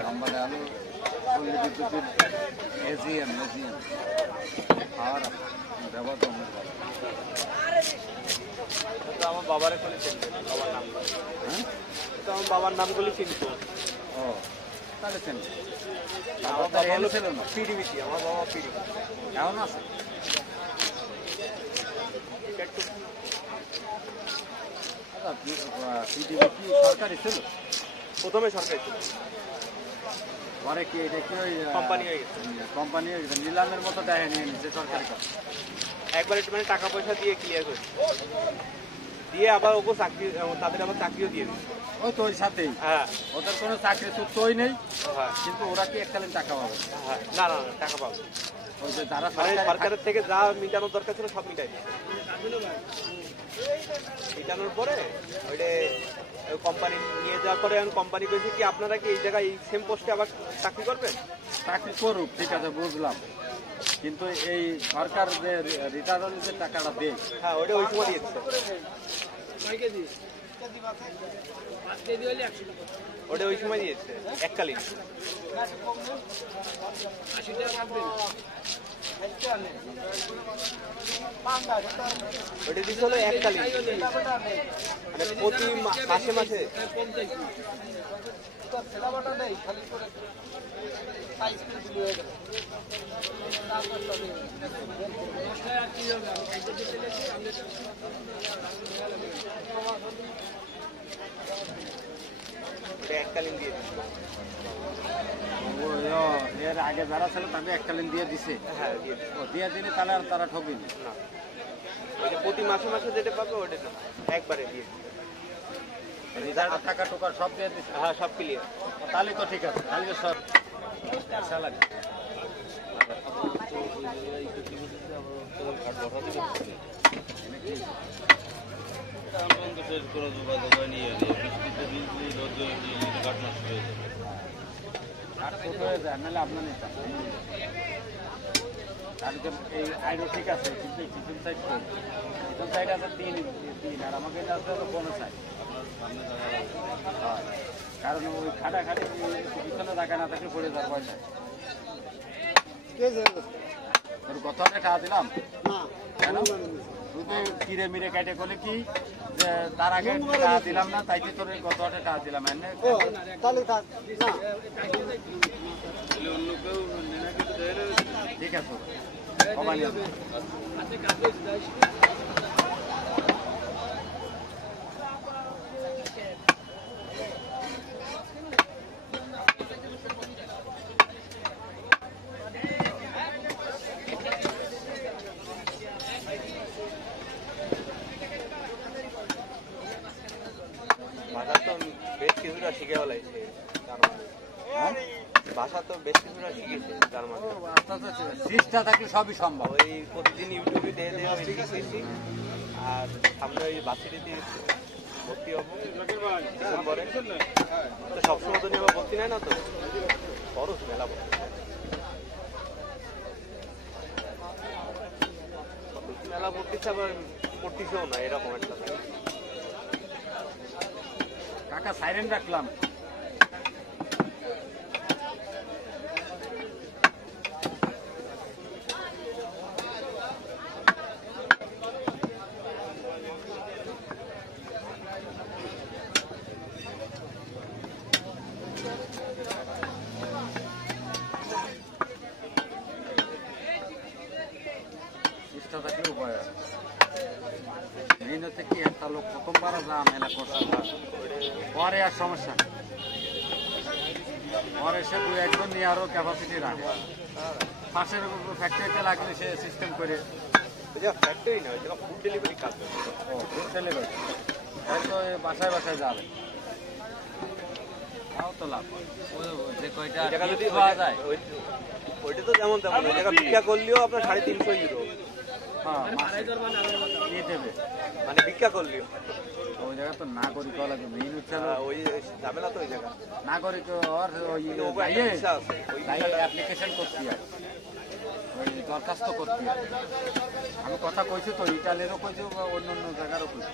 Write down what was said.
লম্বাটা আলু পল্লী বিদ্যুতের এজিএম খাওয়ার ব্যবহার তো আমার বাবার এখন বাবার নাম, হ্যাঁ তো আমার বাবার নামগুলি চিনতো। ও তাহলে চেন আমার বাবা হলো ছিল না পিডিবিসি, আমার বাবা পিডিবিসি। কেমন আছে এটা একটু পিডিবি কি সরকারি ছিল? প্রথমে সরকারি ছিল, পরে কি এটা কি ওই কোম্পানি হয়ে গেছে। কোম্পানি নিলামের মতো দেয় নিয়ে নিচ্ছে সরকারি কাজ? একবার একটু মানে টাকা পয়সা দিয়ে ক্লিয়ার করেছে, দিয়ে আবার ওকে চাকরি, তাদের আবার চাকরিও দিয়ে দিচ্ছে। ওই তো ওই সাথেই হ্যাঁ ওদের কোনো চাকরি চুক্তই নেই, হ্যাঁ কিন্তু ওরা কি এককালীন টাকা পাবে? হ্যাঁ, না না না, টাকা পাবো। ওই যে যারা মানে সরকারি সরকারের থেকে যা মিটানোর দরকার ছিল সব মিটাই দিচ্ছে। মিটানোর পরে ওইটা কোম্পানি নিয়ে যাওয়ার পরে আমি কোম্পানি বলছি কি আপনারা কি এই জায়গায় এই সেম পোস্টে আবার চাকরি করবেন? চাকরি করুক, ঠিক আছে বুঝলাম, কিন্তু এই সরকার যে রিটার্ন যে টাকাটা দেয় হ্যাঁ ওইটা ওই সময় দিয়েছে, ওটা ওই সময় দিয়েছে এককালীন। ওটা দিতে হলো এককালীন, মানে প্রতি মাসে মাসে। এককালীন দিয়ে দিচ্ছে। এর আগে যারা ছিল তাকে এককালীন দিয়ে দিছে? হ্যাঁ দিয়ে দিচ্ছে। ও দিয়ে দিলে তাহলে আর তারা ঠকেনি না, ওই যে প্রতি মাসে মাসে যেটা পাবে ওটা না, একবারে দিয়ে দিচ্ছে। রিটার্ন টাকা টোকা সব দিয়ে দিছে? হ্যাঁ সব ক্লিয়ার। তাহলে তো ঠিক আছে, তাহলে সব স্যালারি আপনার নেতা এই আইনও ঠিক আছে, কিন্তু পিছন সাইড পিছন সাইড আছে তিন, আর আমাকে এটা আছে হলো 5 সাইড। কারণ ওই খাটাখাটি পিছনে টাকা না থাকলে পড়ে যাওয়ার পয়সা। তোর কত টাকা দিলাম কেন তুই কিরে মিরে কেটে করলে কি যে তার আগে টাকা দিলাম না, তাইতে তোর কত টাকা দিলাম এনে ঠিক আছে। ভাষা তো বেশ কিছুটা শিখে ফেলাইছে ভাষা তো বেশ কিছুটা শিখেছে তার মাধ্যমে। চেষ্টা থাকলে সবই সম্ভব। ওই প্রতিদিন ইউটিউবে দিয়ে দিয়ে আমি শিখেছি, আর সামনে ওই বাচ্চাটিতে ভর্তি হবো ডিসেম্বরে। তো সবসময় তো নিয়ে আবার ভর্তি নেয় না, তো খরচ মেলা মেলা ভর্তিছে, আবার পড়তিছেও না, এরকম একটা থাকে। কাকা সাইরেন রাখলাম। চেষ্টা থাকলে উপায় আছে। মেইন হচ্ছে কি একটা লোক প্রথমবার যা মেলা করছে পরে আর সমস্যা, পরে সে 2-1 নিয়ে আরো ক্যাপাসিটি রাখে। পাশের ফ্যাক্টরিতে লাগলে সে সিস্টেম করে ফ্যাক্টরি না, ওই জায়গা ফুড ডেলিভারি কাজ। ও ফুড ডেলিভারি, তাই তো বাসায় বাসায় যাবে, তাও তো লাভ। যে কয়টা যদি পাওয়া যায় ওইটা তো যেমন তেমন, ওই জায়গা ভিক্ষা করলেও আপনার 350 ইউরো। হ্যাঁ নিয়ে দেবে, মানে ভিক্ষা করলেও ওই জায়গা তো নাগরিক হওয়া লাগে। মেইন হচ্ছে ওই যাবে না তো ওই জায়গা নাগরিক ওর ওই অ্যাপ্লিকেশন করতে হয়, ওই দরখাস্ত করতে হয়। আমি কথা কইছি তো, ইটালিরও কইছি, অন্য অন্য জায়গারও কইছি।